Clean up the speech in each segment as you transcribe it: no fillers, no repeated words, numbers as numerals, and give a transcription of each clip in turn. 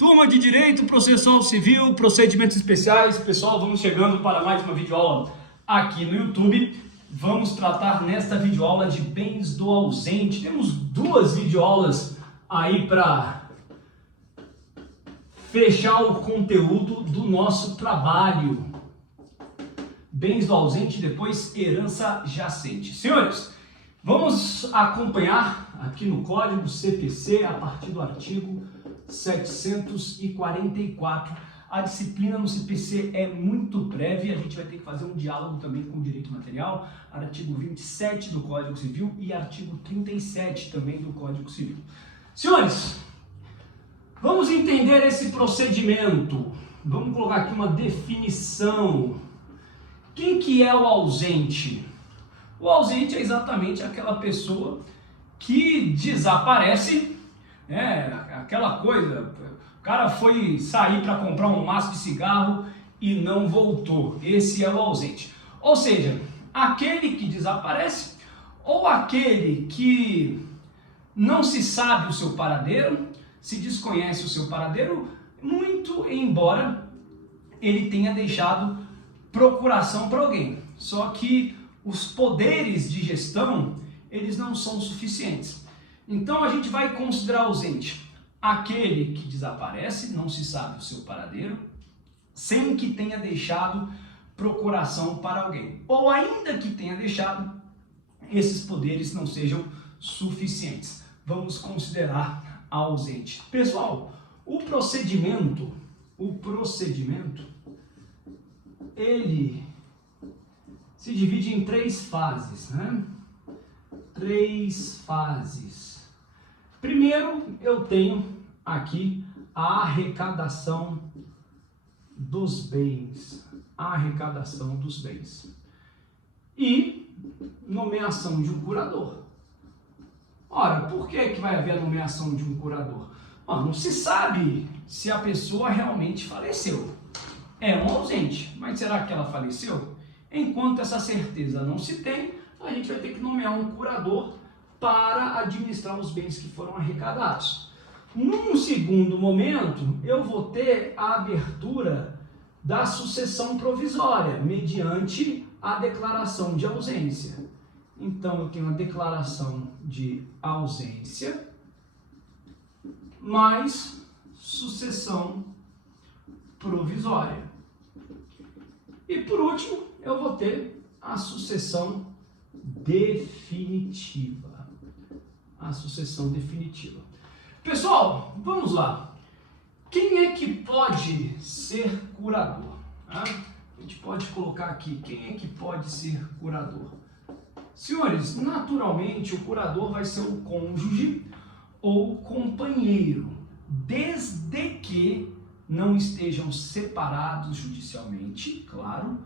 Turma de Direito Processual Civil, Procedimentos Especiais. Pessoal, vamos chegando para mais uma videoaula aqui no YouTube. Vamos tratar nesta videoaula de bens do ausente. Temos duas videoaulas aí para fechar o conteúdo do nosso trabalho. Bens do ausente, depois herança jacente. Senhores, vamos acompanhar aqui no Código CPC, a partir do artigo 744. A disciplina no CPC é muito breve, a gente vai ter que fazer um diálogo também com o direito material, artigo 27 do Código Civil e artigo 37 também do Código Civil. Senhores, vamos entender esse procedimento. Vamos colocar aqui uma definição. Quem que é o ausente? O ausente é exatamente aquela pessoa que desaparece, aquela coisa, o cara foi sair para comprar um maço de cigarro e não voltou. Esse é o ausente. Ou seja, aquele que desaparece ou aquele que não se sabe o seu paradeiro, se desconhece o seu paradeiro, muito embora ele tenha deixado procuração para alguém. Só que os poderes de gestão, eles não são suficientes. Então a gente vai considerar ausente aquele que desaparece, não se sabe o seu paradeiro, sem que tenha deixado procuração para alguém. Ou ainda que tenha deixado, esses poderes não sejam suficientes. Vamos considerar ausente. Pessoal, o procedimento, ele se divide em três fases, né? Três fases. Primeiro, eu tenho aqui a arrecadação dos bens. Arrecadação dos bens. E nomeação de um curador. Ora, por que vai haver a nomeação de um curador? Não se sabe se a pessoa realmente faleceu. É um ausente, mas será que ela faleceu? Enquanto essa certeza não se tem, a gente vai ter que nomear um curador para administrar os bens que foram arrecadados. Num segundo momento, eu vou ter a abertura da sucessão provisória, mediante a declaração de ausência. Então, eu tenho a declaração de ausência, mais sucessão provisória. E por último, eu vou ter a sucessão definitiva. A sucessão definitiva. Pessoal, vamos lá. Quem é que pode ser curador? A gente pode colocar aqui, quem é que pode ser curador? Senhores, naturalmente o curador vai ser o cônjuge ou companheiro, desde que não estejam separados judicialmente, claro,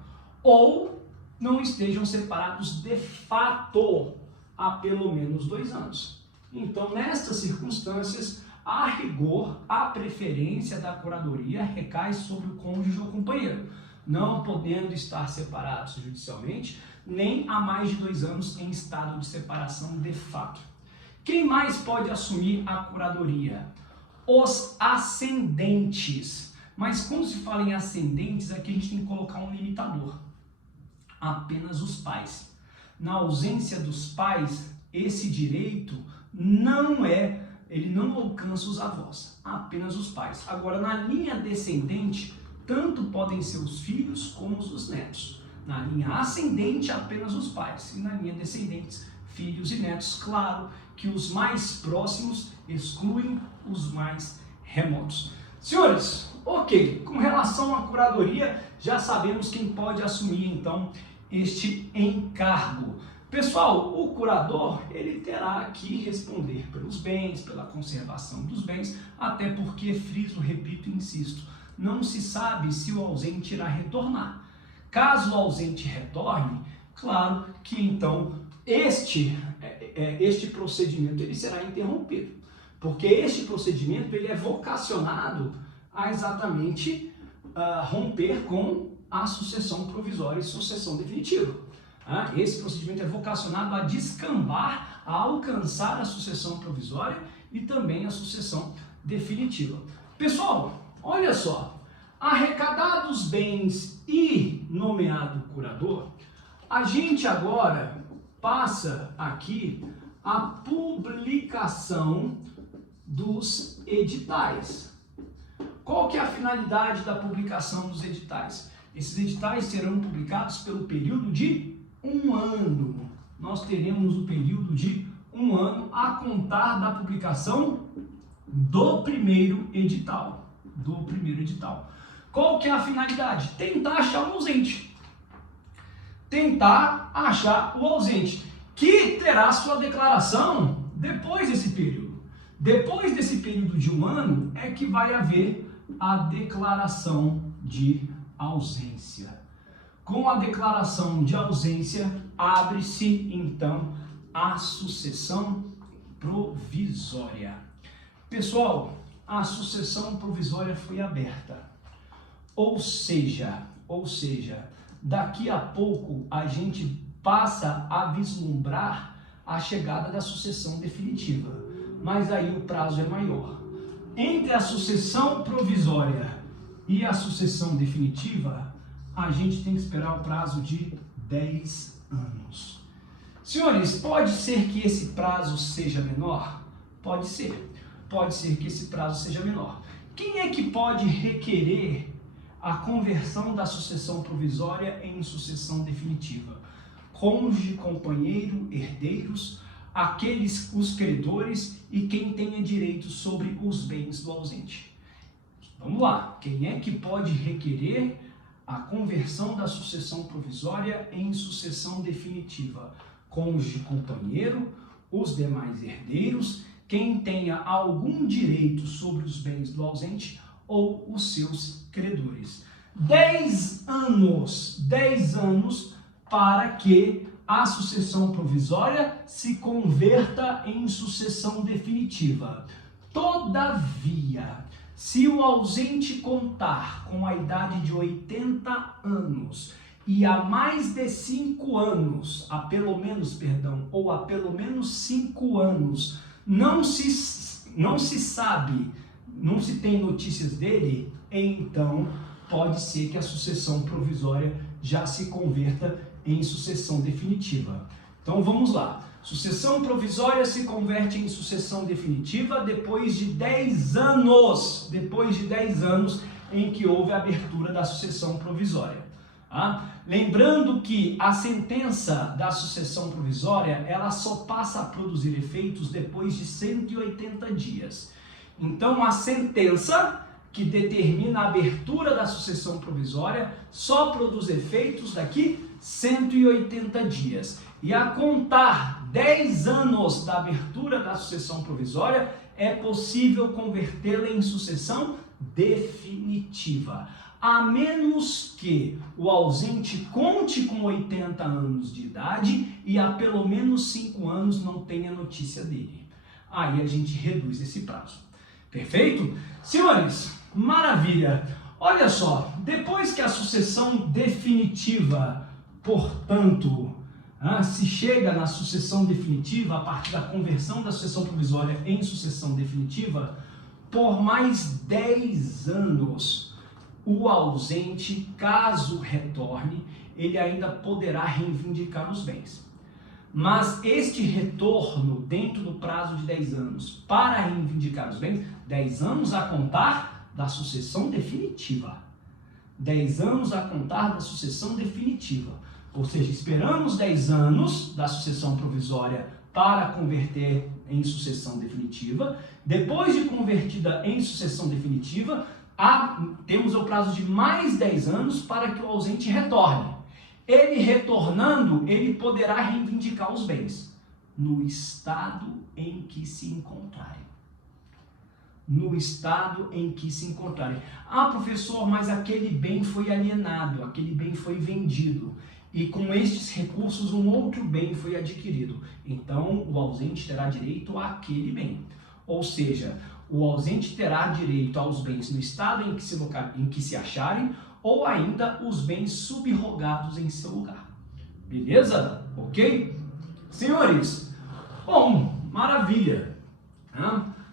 ou não estejam separados de fato há pelo menos 2 anos. Então, nestas circunstâncias, a rigor, a preferência da curadoria recai sobre o cônjuge ou companheiro, não podendo estar separados judicialmente, nem há mais de 2 anos em estado de separação de fato. Quem mais pode assumir a curadoria? Os ascendentes. Mas quando se fala em ascendentes, aqui a gente tem que colocar um limitador. Apenas os pais. Na ausência dos pais, esse direito ele não alcança os avós, apenas os pais. Agora, na linha descendente, tanto podem ser os filhos como os netos. Na linha ascendente, apenas os pais. E na linha descendente, filhos e netos. Claro que os mais próximos excluem os mais remotos. Senhores, ok, com relação à curadoria, já sabemos quem pode assumir, então, este encargo. Pessoal, o curador, ele terá que responder pelos bens, pela conservação dos bens, até porque, friso, repito e insisto, não se sabe se o ausente irá retornar. Caso o ausente retorne, claro que então este procedimento ele será interrompido, porque este procedimento ele é vocacionado a exatamente romper com a sucessão provisória e sucessão definitiva. Esse procedimento é vocacionado a descambar, a alcançar a sucessão provisória e também a sucessão definitiva. Pessoal, olha só, arrecadados bens e nomeado curador, a gente agora passa aqui a publicação dos editais. Qual que é a finalidade da publicação dos editais? Esses editais serão publicados pelo período de 1 ano. Nós teremos o período de 1 ano a contar da publicação do primeiro edital. Qual que é a finalidade? Tentar achar o ausente. Tentar achar o ausente, que terá sua declaração depois desse período. Depois desse período de 1 ano é que vai haver a declaração de ausência. Com a declaração de ausência, abre-se então a sucessão provisória. Pessoal, a sucessão provisória foi aberta. Ou seja, daqui a pouco a gente passa a vislumbrar a chegada da sucessão definitiva. Mas aí o prazo é maior. Entre a sucessão provisória e a sucessão definitiva, a gente tem que esperar o prazo de 10 anos. Senhores, pode ser que esse prazo seja menor? Pode ser. Pode ser que esse prazo seja menor. Quem é que pode requerer a conversão da sucessão provisória em sucessão definitiva? Cônjuge, companheiro, herdeiros, os credores e quem tenha direito sobre os bens do ausente. Vamos lá, quem é que pode requerer a conversão da sucessão provisória em sucessão definitiva? Cônjuge, companheiro, os demais herdeiros, quem tenha algum direito sobre os bens do ausente ou os seus credores. 10 anos para que a sucessão provisória se converta em sucessão definitiva. Todavia, se o ausente contar com a idade de 80 anos e há mais de 5 anos, a pelo menos 5 anos, não se sabe, não se tem notícias dele, então pode ser que a sucessão provisória já se converta em sucessão definitiva. Então vamos lá. Sucessão provisória se converte em sucessão definitiva depois de 10 anos. Depois de 10 anos em que houve a abertura da sucessão provisória. Lembrando que a sentença da sucessão provisória, ela só passa a produzir efeitos depois de 180 dias. Então a sentença que determina a abertura da sucessão provisória só produz efeitos daqui 180 dias. E a contar 10 anos da abertura da sucessão provisória, é possível convertê-la em sucessão definitiva. A menos que o ausente conte com 80 anos de idade e há pelo menos 5 anos não tenha notícia dele. Aí a gente reduz esse prazo. Perfeito? Senhores, maravilha! Olha só, depois que a sucessão definitiva, portanto, se chega na sucessão definitiva, a partir da conversão da sucessão provisória em sucessão definitiva, por mais 10 anos, o ausente, caso retorne, ele ainda poderá reivindicar os bens. Mas este retorno, dentro do prazo de 10 anos, para reivindicar os bens, 10 anos a contar da sucessão definitiva. 10 anos a contar da sucessão definitiva. Ou seja, esperamos 10 anos da sucessão provisória para converter em sucessão definitiva. Depois de convertida em sucessão definitiva, temos o prazo de mais 10 anos para que o ausente retorne. Ele retornando, ele poderá reivindicar os bens no estado em que se encontrarem. No estado em que se encontrarem. Professor, mas aquele bem foi alienado, aquele bem foi vendido. E com estes recursos um outro bem foi adquirido. Então o ausente terá direito àquele bem. Ou seja, o ausente terá direito aos bens no estado em que se acharem, ou ainda os bens subrogados em seu lugar. Beleza? Ok? Senhores, bom, maravilha.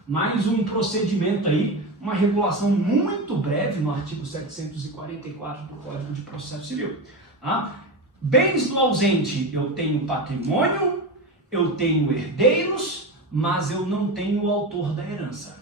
Mais um procedimento aí uma regulação muito breve no artigo 744 do Código de Processo Civil. Tá? Bens do ausente, eu tenho patrimônio, eu tenho herdeiros, mas eu não tenho o autor da herança.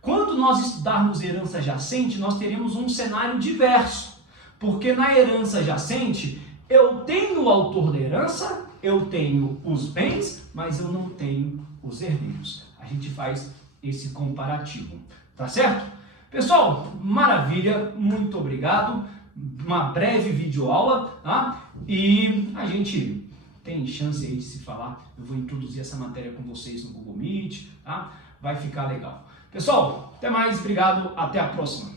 Quando nós estudarmos herança jacente, nós teremos um cenário diverso, porque na herança jacente eu tenho o autor da herança, eu tenho os bens, mas eu não tenho os herdeiros. A gente faz esse comparativo, tá certo? Pessoal, maravilha, muito obrigado. Uma breve videoaula, tá? E a gente tem chance aí de se falar. Eu vou introduzir essa matéria com vocês no Google Meet, tá? Vai ficar legal. Pessoal, até mais, obrigado, até a próxima.